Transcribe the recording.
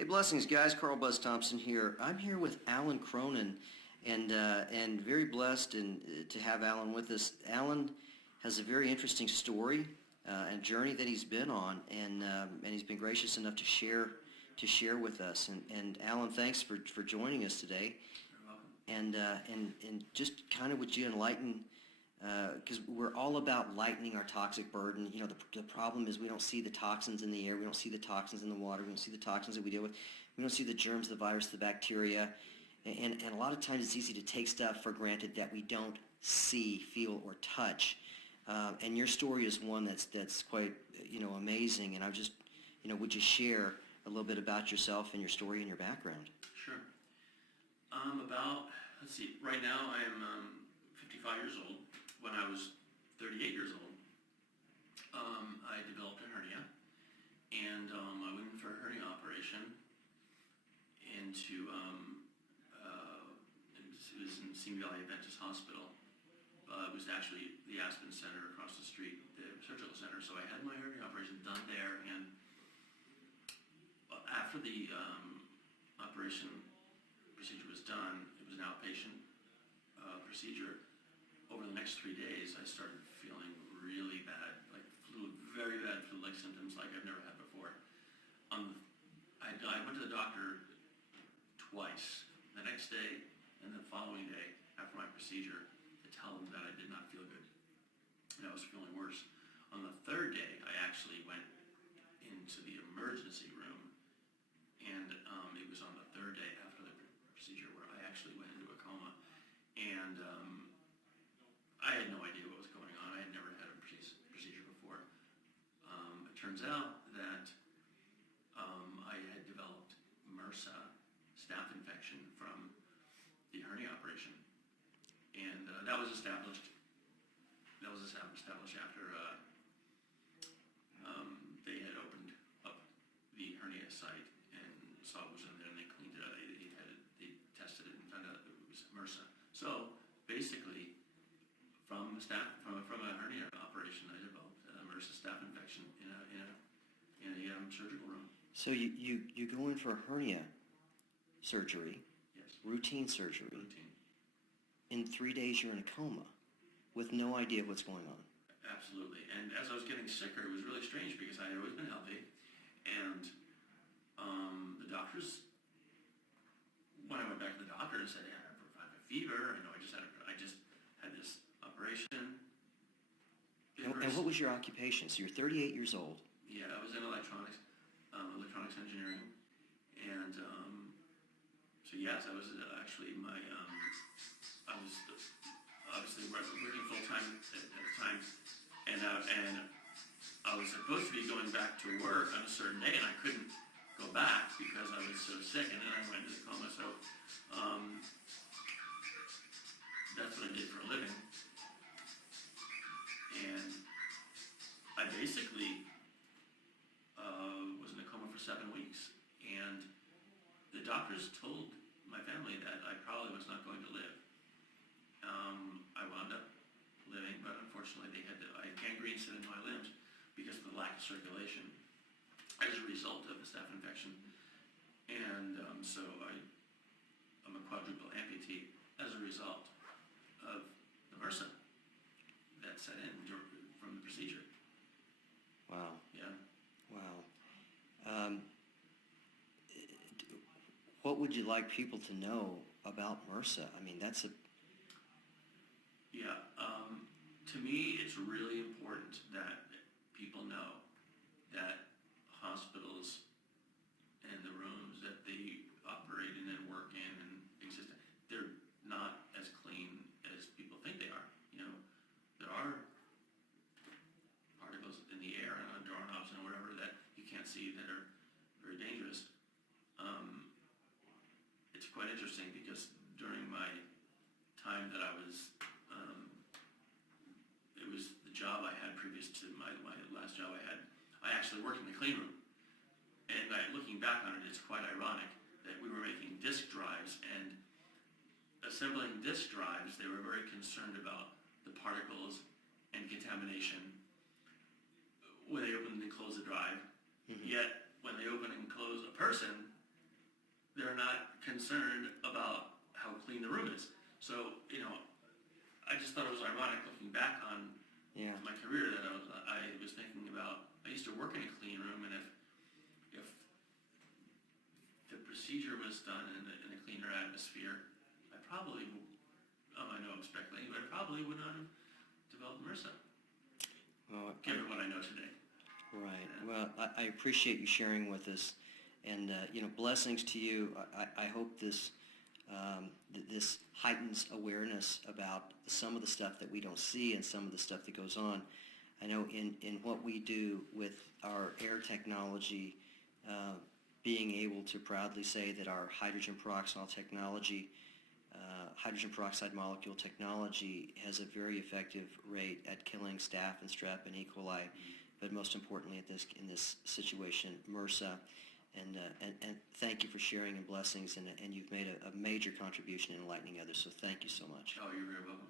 Hey, blessings, guys. Carl Buzz Thompson here. I'm here with Alan Cronin, and very blessed to have Alan with us. Alan has a very interesting story and journey that he's been on, and he's been gracious enough to share with us. And Alan, thanks for joining us today. You're welcome. And just kind of would you enlighten, because we're all about lightening our toxic burden. You know, the problem is we don't see the toxins in the air, we don't see the toxins in the water, we don't see the toxins that we deal with, we don't see the germs, the virus, the bacteria, and a lot of times it's easy to take stuff for granted that we don't see, feel, or touch. And your story is one that's quite amazing. And I just would you share a little bit about yourself and your story and your background? Sure. Let's see, right now I am 55 years old. When I was 38 years old, I developed a hernia, and I went in for a hernia operation into, it was in Simi Valley Adventist Hospital. It was actually the Aspen Center across the street, the surgical center. So I had my hernia operation done there, and after the operation procedure was done, it was an outpatient procedure. Over the next 3 days, I started feeling really bad, like very bad flu-like symptoms like I've never had before. I went to the doctor twice, the next day and the following day after my procedure, to tell them that I did not feel good, and I was feeling worse. On the third day, I actually went into the emergency room, and it was on the third day after the procedure where I actually went into a coma, and I had no idea what was going on. I had never had a procedure before. It turns out that I had developed MRSA, staph infection, from the hernia operation, and that was established. After they had opened up the hernia site and saw what was in there, and they cleaned it up. They tested it and found out it was MRSA. So basically, from a hernia operation, I developed MRSA staph infection in a surgical room. So you go in for a hernia surgery. Yes. Routine surgery. Routine. In 3 days, you're in a coma with no idea what's going on. Absolutely. And as I was getting sicker, it was really strange because I had always been healthy, and the doctors, when I went back to the doctor and said, I have a fever, I just had this operation. And what was your occupation? So you're 38 years old. Yeah, I was in electronics engineering, and so yes, I was actually I was obviously working full time at the time, and I was supposed to be going back to work on a certain day, and I couldn't go back because I was so sick, and then I went into the coma. So that's what I did for a living. And I basically was in a coma for 7 weeks. And the doctors told my family that I probably was not going to live. I wound up living, but unfortunately I had gangrene set in my limbs because of the lack of circulation as a result of the staph infection. And so I'm a quadruple amputee as a result of the MRSA that set in from the procedure. Wow. Yeah. Wow. What would you like people to know about MRSA? I mean, that's a... Yeah. To me, it's really important that people know that hospitals and the rooms that they operate in and work in and exist in, they're not as clean as people think they are. You know, there are particles in the air and on doorknobs and whatever that you can't see that are very dangerous. It's quite interesting because during my time that I was, it was the job I had previous to my last job I actually worked in the clean room. And looking back on it, it's quite ironic that we were making disk drives, and assembling disk drives, they were very concerned about the particles and contamination when they opened and closed the drive. Mm-hmm. Yet, when they open and close a person, concerned about how clean the room is. So, I just thought it was ironic looking back on Yeah. my career that I was thinking about. I used to work in a clean room, and if the procedure was done in a cleaner atmosphere, I probably, I know I'm speculating, but I probably would not have developed MRSA, Well, given what I know today. right. Yeah. Well, I appreciate you sharing with us, and blessings to you. I hope this this heightens awareness about some of the stuff that we don't see and some of the stuff that goes on. I know in what we do with our air technology, being able to proudly say that our hydrogen peroxide molecule technology has a very effective rate at killing staph and strep and E. coli, but most importantly in this situation, MRSA. And thank you for sharing and blessings, and you've made a major contribution in enlightening others, so thank you so much. Oh, you're very welcome.